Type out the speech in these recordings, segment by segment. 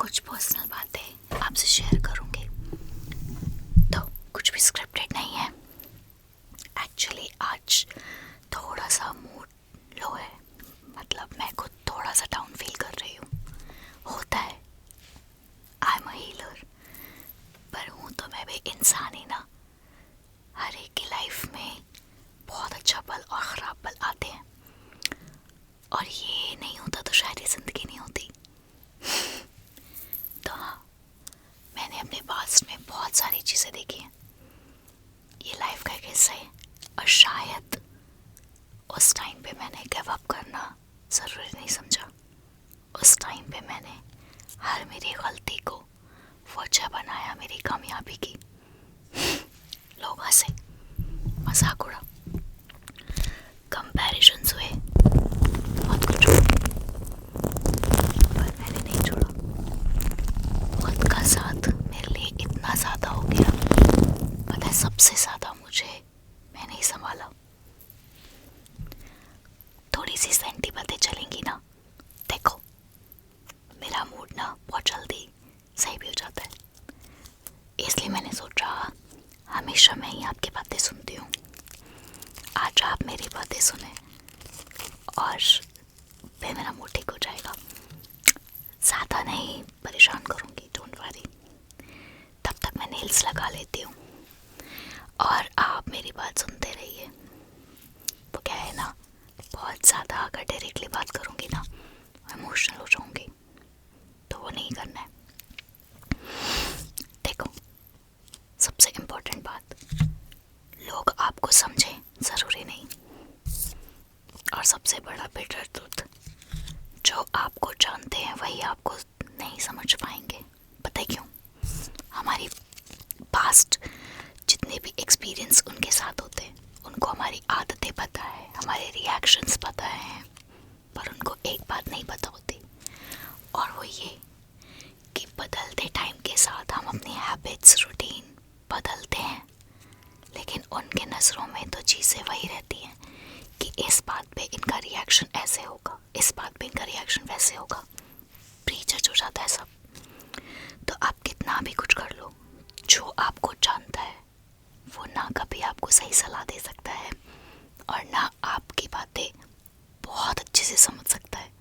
कुछ पर्सनल बातें आपसे शेयर करूँगी, तो कुछ भी स्क्रिप्टेड नहीं है। एक्चुअली आज थोड़ा सा मूड लो है, मतलब मैं खुद थोड़ा सा डाउन फील कर रही हूँ। होता है, आई एम अ हीलर, पर हूँ तो मैं भी इंसान ही ना। हर एक की लाइफ में बहुत अच्छा पल और ख़राब पल आते हैं, और ये नहीं होता तो शायद ये ज़िंदगी नहीं होती। तो हाँ, मैंने अपने पास्ट में बहुत सारी चीज़ें देखी हैं। ये लाइफ का एक हिस्सा है, और शायद उस टाइम पे मैंने गिव अप करना ज़रूरी नहीं समझा। उस टाइम पे मैंने हर मेरी गलती को वजह बनाया मेरी कामयाबी की। लोग हंसे, मजाक उड़ा, कंपैरिजन्स हुए, बहुत कुछ हुआ, पर मैंने नहीं छोड़ा। खुद का साथ मेरे लिए इतना ज़्यादा हो गया, पता है सबसे ज़्यादा मुझे मैंने ही संभाला। थोड़ी सी सेंटी बातें चलेंगी ना, देखो मेरा मूड ना बहुत जल्दी सही भी हो जाता है, इसलिए मैंने सोचा हमेशा मैं ही आपकी बातें सुनती हूँ, आज आप मेरी बातें सुने और फिर मेरा मूड ठीक हो जाएगा। ज़्यादा नहीं परेशान करूँगी, डोंट वरी। तब तक मैं नेल्स लगा लेती हूँ और आप मेरी बात सुनते रहिए। वो क्या है ना, बहुत ज़्यादा अगर डायरेक्टली बात करूँगी ना इमोशनल हो जाऊँगी, तो वो नहीं करना है। देखो, सबसे इम्पोर्टेंट बात, लोग आपको समझें ज़रूरी नहीं, और सबसे बड़ा बिटर ट्रुथ, जो आपको जानते हैं वही आपको नहीं समझ पाएंगे। पता है क्यों? हमारी पास्ट जितने भी एक्सपीरियंस उनके साथ होते हैं, उनको हमारी आदतें पता है, हमारे रिएक्शंस पता है, पर उनको एक बात नहीं पता होती, और वो ये कि बदलते टाइम के साथ हम अपनी हैबिट्स, रूटीन बदलते हैं, लेकिन उनके नज़रों में तो चीज़ें वही रहती हैं कि इस बात पे इनका रिएक्शन ऐसे होगा, इस बात पे इनका रिएक्शन वैसे होगा। प्रीजज हो जाता है सब। तो आप कितना भी कुछ कर लो, जो आपको जानता है वो ना कभी आपको सही सलाह दे सकता है, और ना आपकी बातें बहुत अच्छे से समझ सकता है।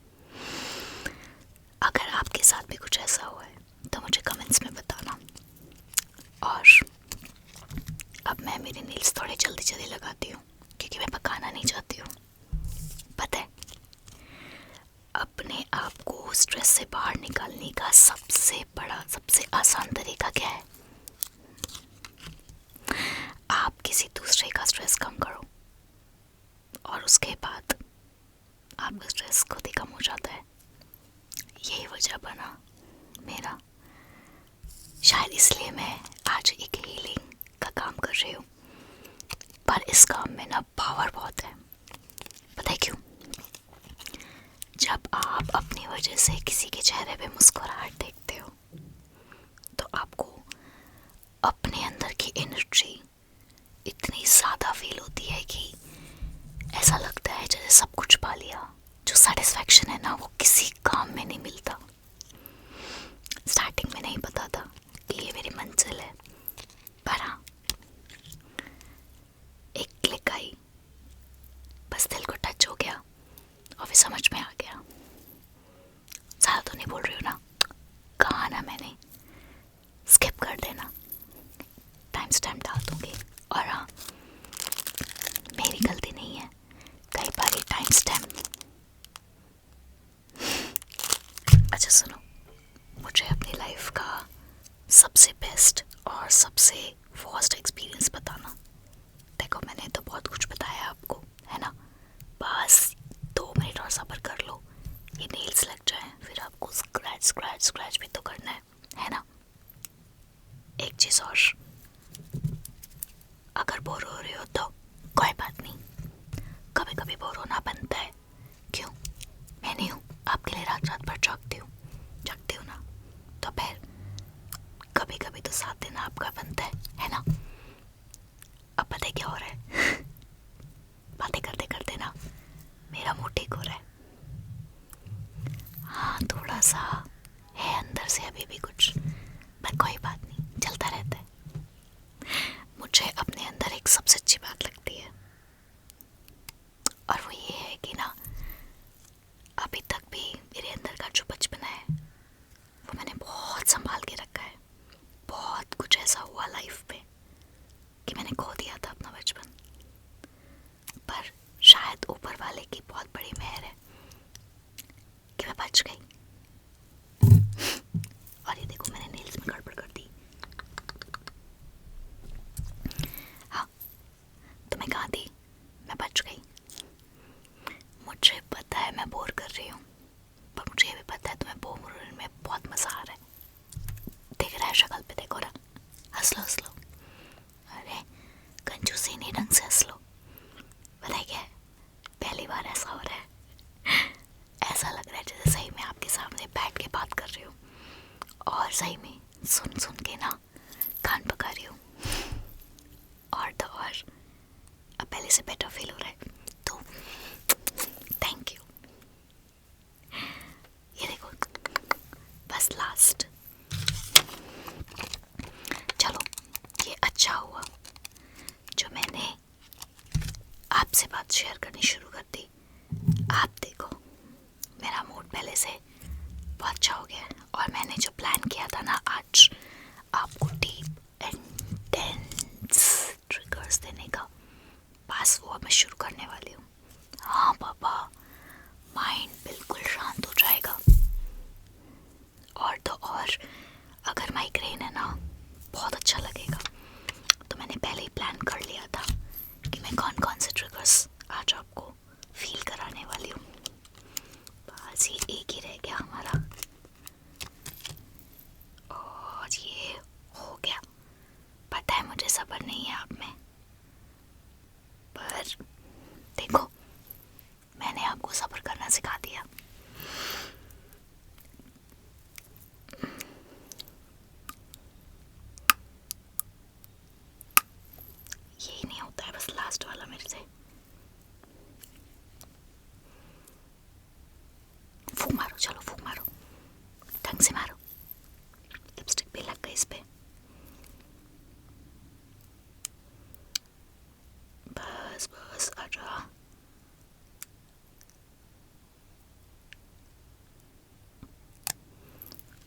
अगर आपके साथ भी कुछ ऐसा हुआ है तो मुझे कमेंट्स में बताना। और अब मैं मेरे नेल्स थोड़े जल्दी जल्दी लगाती हूँ, क्योंकि मैं पकाना नहीं चाहती हूँ। पता है, अपने आप को स्ट्रेस से बाहर निकालने का सबसे बड़ा, सबसे आसान तरीका क्या है? आप किसी दूसरे का स्ट्रेस कम करो, और उसके बाद आपका स्ट्रेस खुद ही कम हो जाता है। यही वजह बना मेरा, शायद इसलिए मैं आज एक हीलिंग का काम कर रही हूँ, पर इस काम में ना पावर बहुत है। पता है क्यों? जब आप अपनी वजह से किसी के चेहरे पे मुस्कुराहट देखते हो, तो आपको अपने अंदर की एनर्जी इतनी ज़्यादा फील होती है कि ऐसा लगता है जैसे सब कुछ पा लिया। जो सेटिस्फैक्शन है ना, वो किसी काम में नहीं मिलता। स्टार्टिंग में नहीं पता था कि ये मेरी मंजिल है, पर हाँ, एक क्लिक आई, बस दिल को टच हो गया और फिर समझ में आ गया। ज़्यादा तो नहीं बोल रही हूँ ना, कहा ना मैंने, स्किप कर देना, टाइम स्टैम्प डाल दूँगी। और हाँ, मेरी गलती नहीं है, कई बार ये टाइम स्टैम्प। अच्छा सुनो, मुझे अपनी लाइफ का सबसे बेस्ट और सबसे वर्स्ट एक्सपीरियंस बताना। देखो, मैंने तो बहुत कुछ बताया आपको, है ना, बस 2 मिनट और सब्र कर लो, ये नेल्स लग जाए, फिर आपको स्क्रैच स्क्रैच स्क्रैच भी तो करना है ना। एक चीज़ और, अगर बोर हो रहे हो तो कोई बात नहीं, कभी कभी बोर होना बनता है। क्यों? मैं नहीं हूँ आपके लिए रात रात भर जागती हूँ ना, तो फिर कभी कभी तो साथ देना आपका बनता है ना। अब पता है क्या हो रहा है? बातें करते करते ना मेरा मूड ठीक हो रहा है। हाँ, थोड़ा सा है अंदर से अभी भी कुछ, पर कोई बात नहीं, चलता रहता है। मुझे अपने अंदर एक सबसे अच्छी बात लगती है, और वो ये है कि ना, अभी तक भी मेरे अंदर का जो बचपना है वो मैंने बहुत संभाल के रखा है। बहुत कुछ ऐसा हुआ लाइफ में कि मैंने खो दिया था अपना बचपन, पर शायद ऊपर वाले की बहुत बड़ी मेहर है कि मैं बच गई। और ये देखो, मैंने नेल्स में गड़बड़ कर दी। हाँ, तो मैं कहाँ थी? मैं बच गई। मुझे पता है मैं बोर कर रही हूँ, पर मुझे ये भी पता है तुम्हें बोर में बहुत मज़ा आ रहा है। दिख रहा है शक्ल पे, देखो ना, हंस लो हंस लो। अरे कंजूसी नहीं, ढंग से हंस लो। पता है क्या है, पहली बार ऐसा हो रहा है, ऐसा लग रहा है जैसे सही में आपके सामने बैठ के बात कर रही हूँ, और सही में सुन सुन के ना कान पका रही हूँ। और तो और अब पहले से बेटर फील हो रहा है, तो थैंक यू। ये देखो, बस लास्ट, चलो ये अच्छा हुआ जो मैंने आपसे बात शेयर करनी शुरू कर दी। आप देखो, मेरा मूड पहले से बहुत अच्छा हो गया है, और मैंने जो प्लान किया था ना आज आपको डीप इंटेंस ट्रिगर्स देने का, बस वो अब मैं शुरू करने वाली हूँ। हाँ पापा, माइंड बिल्कुल शांत हो जाएगा। और तो और अगर माइग्रेन है ना, बहुत अच्छा लगेगा। तो मैंने पहले ही प्लान कर लिया था कि मैं कौन कौन से ट्रिगर्स आज आपको फील कराने वाली हूँ। बस ये एक ही रह गया हमारा, और ये हो गया। पता है मुझे सब्र नहीं है आप में, पर देखो मैंने आपको सब्र करना सिखा दिया। यही नहीं होता है, बस लास्ट वाला मेरे से। फूंक मारो, चलो फूंक मारो, ढंग से मारो, लिपस्टिक भी लग गई इस पे। बस बस आजा।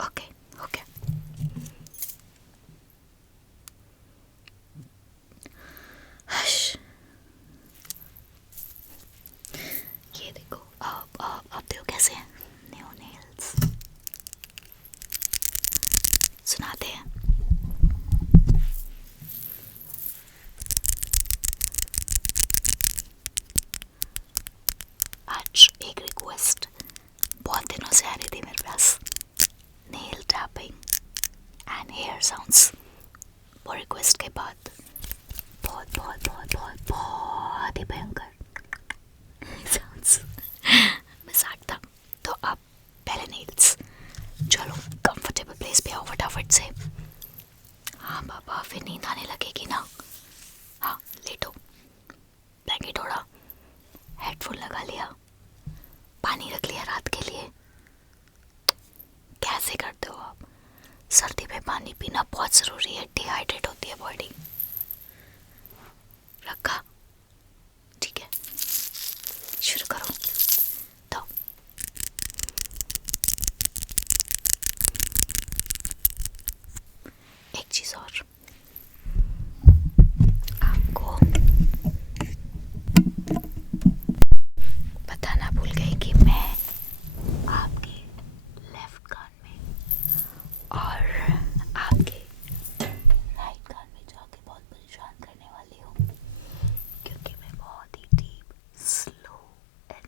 ओके ओके, ये देखो, आप देखो कैसे हैं न्यू नेल्स। सुनाते हैं। आज एक रिक्वेस्ट बहुत दिनों से आ रही थी मेरे पास, nail tapping and hair sounds. वो रिक्वेस्ट के बाद बहुत बहुत बहुत बहुत बहुत ही भयंकर साउंड्स मजाक था। तो अब पहले नेल्स, चलो कंफर्टेबल प्लेस पे आओ फटाफट से। हाँ पापा, फिर नींद आने लगेगी ना। हाँ लेटो, ब्लैंकेट ओढ़ा, हेडफोन लगा लिया, पानी रख लिया रात के लिए। कैसे करते हो आप? सर्दी में पानी पीना बहुत ज़रूरी है, डिहाइड्रेट होती है बॉडी। रखा, ठीक है, शुरू करो। तो एक चीज़ और, आपको बताना भूल गई कि मैं आपके लेफ्ट कान में और आपके राइट कान में जाके बहुत परेशान करने वाली हूँ, क्योंकि मैं बहुत ही डीप, स्लो एंड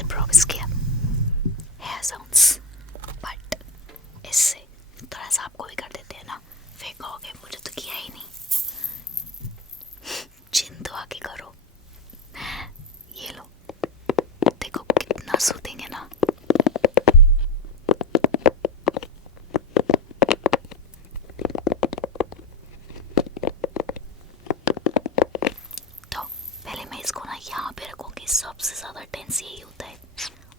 से प्रॉमिस किया हेयर साउंड्स, बट इससे थोड़ा सा आपको भी कर देते हैं ना, फिर कहोगे मुझे तो किया ही नहीं। जिन तो आके करो। ये लो, देखो कितना सूदिंग है ना। तो पहले मैं इसको ना यहाँ पे रखूँगी, सबसे ज़्यादा टेंस यही होता है।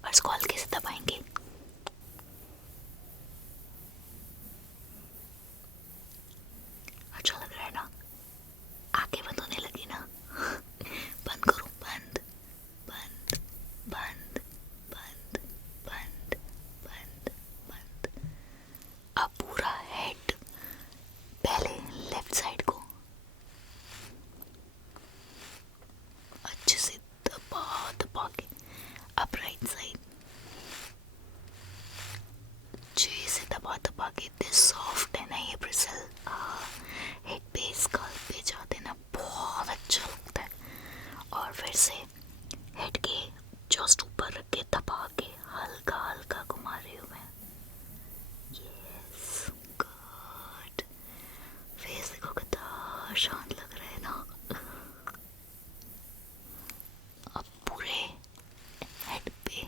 और इसको हल्के से दबाएंगे। अच्छा लग रहा है ना? आंखें बंद होने लगी ना? बंद करो, बंद बंद बंद बंद बंद बंद बंद। अब पूरा हेड, पहले लेफ्ट साइड को अच्छे से दबा दबा के, अब राइट साइड अच्छे से दबा दबा के। इतने सॉफ्ट है ना ये ब्रिसल, हेड पे स्कल पे जाते ना बहुत अच्छा लगता है। और फिर से हेड के जस्ट ऊपर रख के दबा के हल्का हल्का घुमा रही हूँ मैं। Yes, good. फेस देखो कितना शांत लग रहा है ना। अब पूरे हेड पे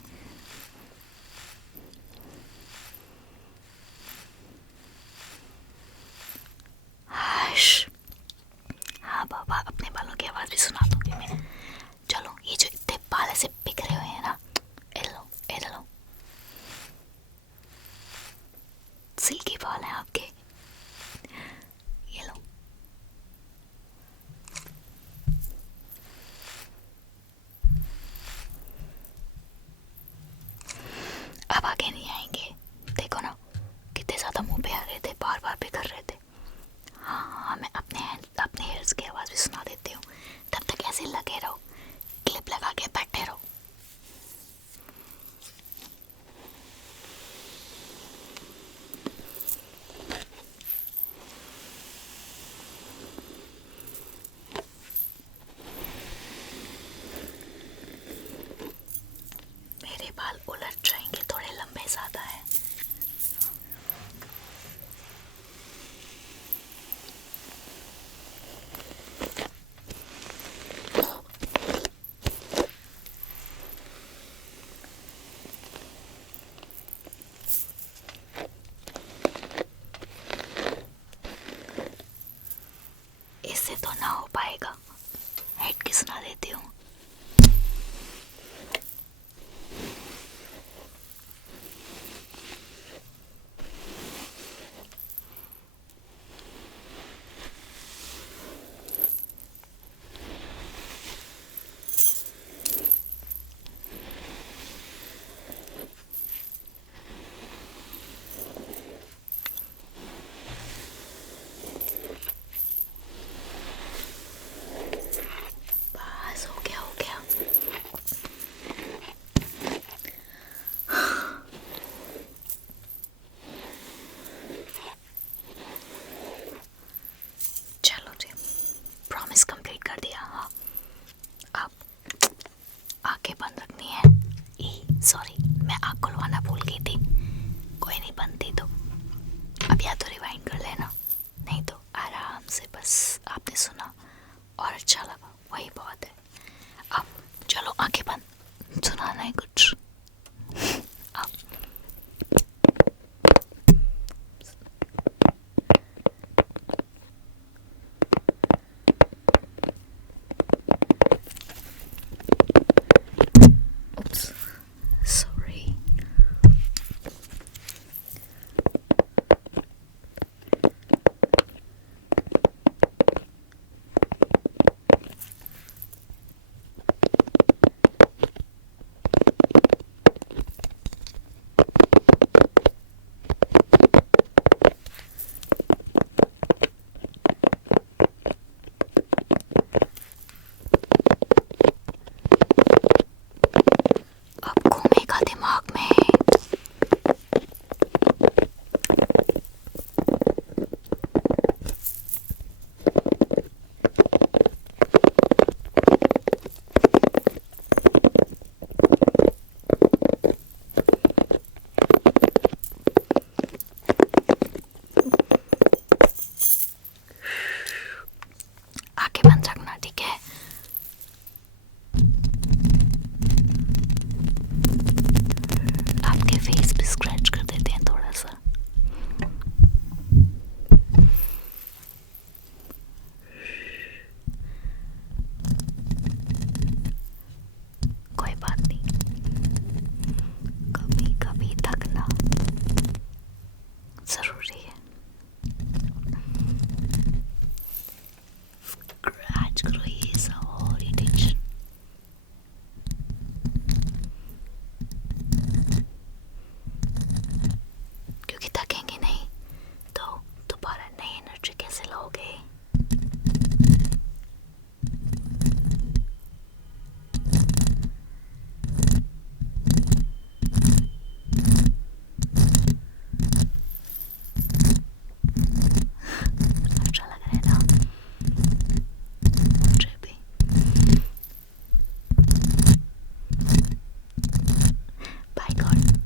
माय गॉड,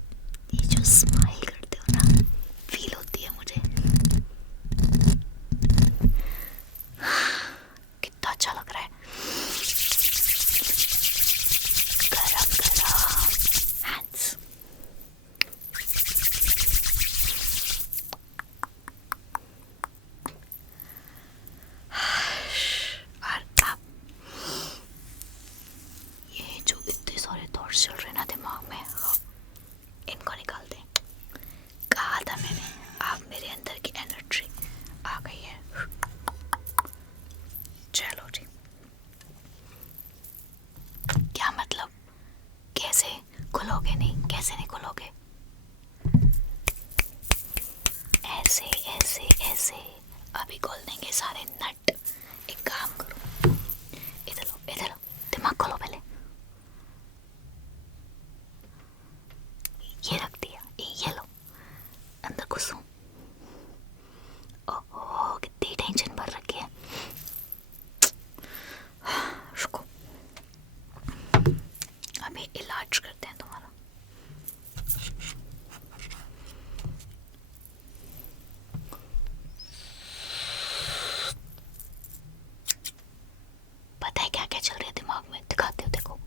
ये जो स्माइल करते हो ना, फील होती है मुझे। कितना अच्छा लग रहा है, गरम गरम हैंड्स। और अब ये जो इतने सारे थॉट्स चल रहे ना दिमाग में, इनको निकाल दें। कहा था मैंने, आप मेरे अंदर की एनर्जी आ गई है। चलो जी, क्या मतलब, कैसे खुलोगे? नहीं, कैसे नहीं खुलोगे? ऐसे ऐसे ऐसे, अभी खोल देंगे सारे नट। एक काम करो, इधर लो इधर लो, दिमाग खोलो पहले। ये रख दिया, ये लो, अंदर घुसो। ओह, कितनी टेंशन भर रखी है। रुको, अभी इलाज करते हैं तुम्हारा। पता है क्या क्या चल रहा है दिमाग में? दिखाती हूँ, देखो।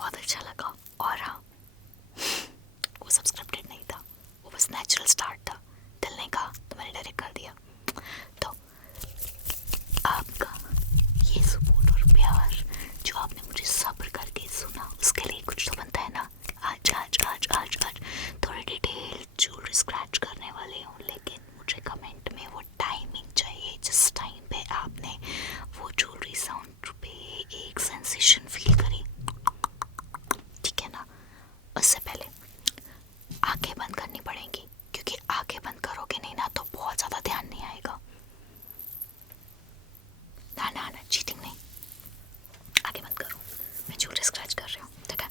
बहुत अच्छा लगा। और हाँ, वो सब स्क्रिप्टेड नहीं था, वो बस नेचुरल स्टार्ट था। दिल ने कहा तो मैंने डायरेक्ट कर दिया। तो आपका ये सपोर्ट और प्यार जो आपने मुझे सब्र करके सुना, उसके लिए कुछ तो बनता है ना। आज आज आज आज आज थोड़ी डिटेल ज्वेलरी स्क्रैच करने वाले हूँ, लेकिन मुझे कमेंट में वो टाइमिंग चाहिए जिस टाइम पे आपने वो ज्वेलरी साउंड पे एक सेंसेशन फील करी, ठीक है ना। उससे पहले आंखें बंद करनी पड़ेंगी, क्योंकि आंखें बंद करोगे नहीं ना तो बहुत ज़्यादा ध्यान नहीं आएगा। ना ना ना, चीटिंग नहीं। आंखें बंद करो, मैं ज्वेलरी स्क्रैच कर रही हूँ, ठीक है।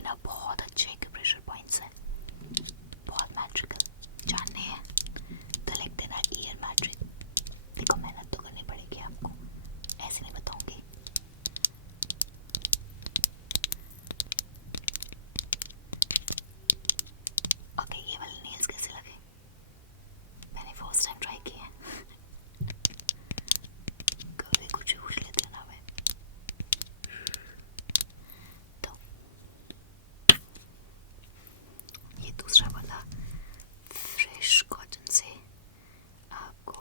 में ना बहुत अच्छे एक्यूप्रेशर पॉइंट्स हैं, बहुत मैजिकल। जानने हैं तो लिख देना ईयर मैट्रिक। देखो मेहनत तो करनी पड़ेगी आपको, ऐसे नहीं बताऊंगी। ओके, ये वाले नेल्स कैसे लगे? मैंने फर्स्ट टाइम ट्राई किए हैं। कभी कुछ पूछ लेती हूँ ना मैं। तो ये दूसरा वाला फ्रेश कॉटन से आपको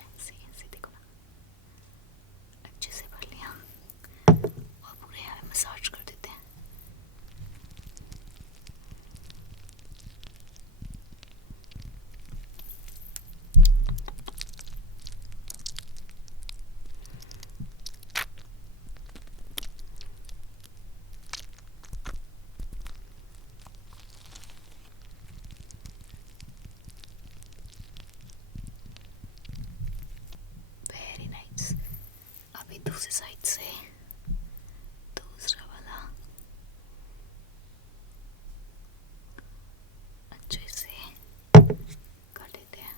ऐसे ऐसे देखो ना, अच्छे से भर लिया और पूरे यहाँ में मसाज कर देते हैं। Very nice. अभी दूसरी साइड से दूसरा वाला अच्छे से कर देते हैं।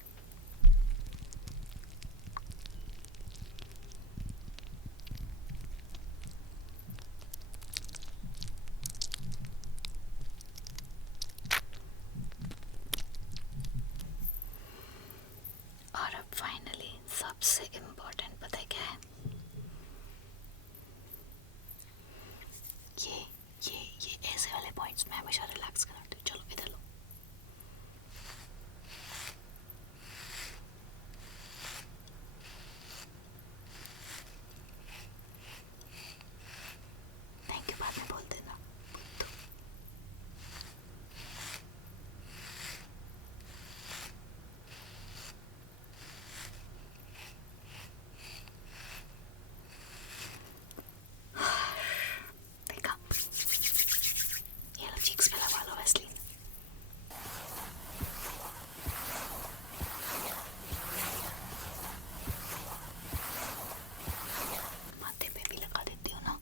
और अब फाइनली सबसे इम्पोर्टेंट पता है क्या है? ये ऐसे वाले पॉइंट्स में हमेशा रिलैक्स कराती हूँ। चलो इधर लो। थैंक यू बाद में बोल देना। तो देखा, ये लो चीक्स पे लगा लो वैसलीन। माथे पे भी लगा देती हूँ ना।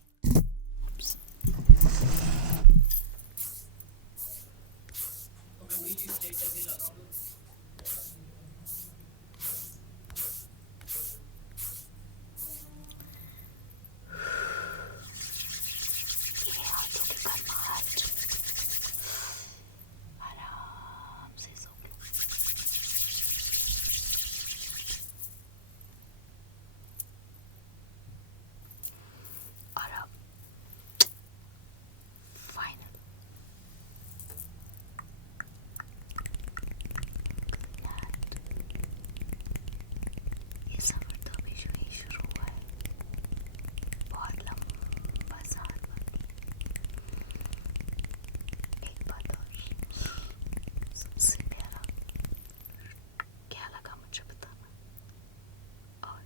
ये हाथों की गर्माहट, आराम से सो लो। और अब फाइनल ये सफर तो अभी शुरू हुआ है, बहुत लंबा साल बाकी। एक बात और, सबसे प्यारा क्या लगा मुझे बताना, और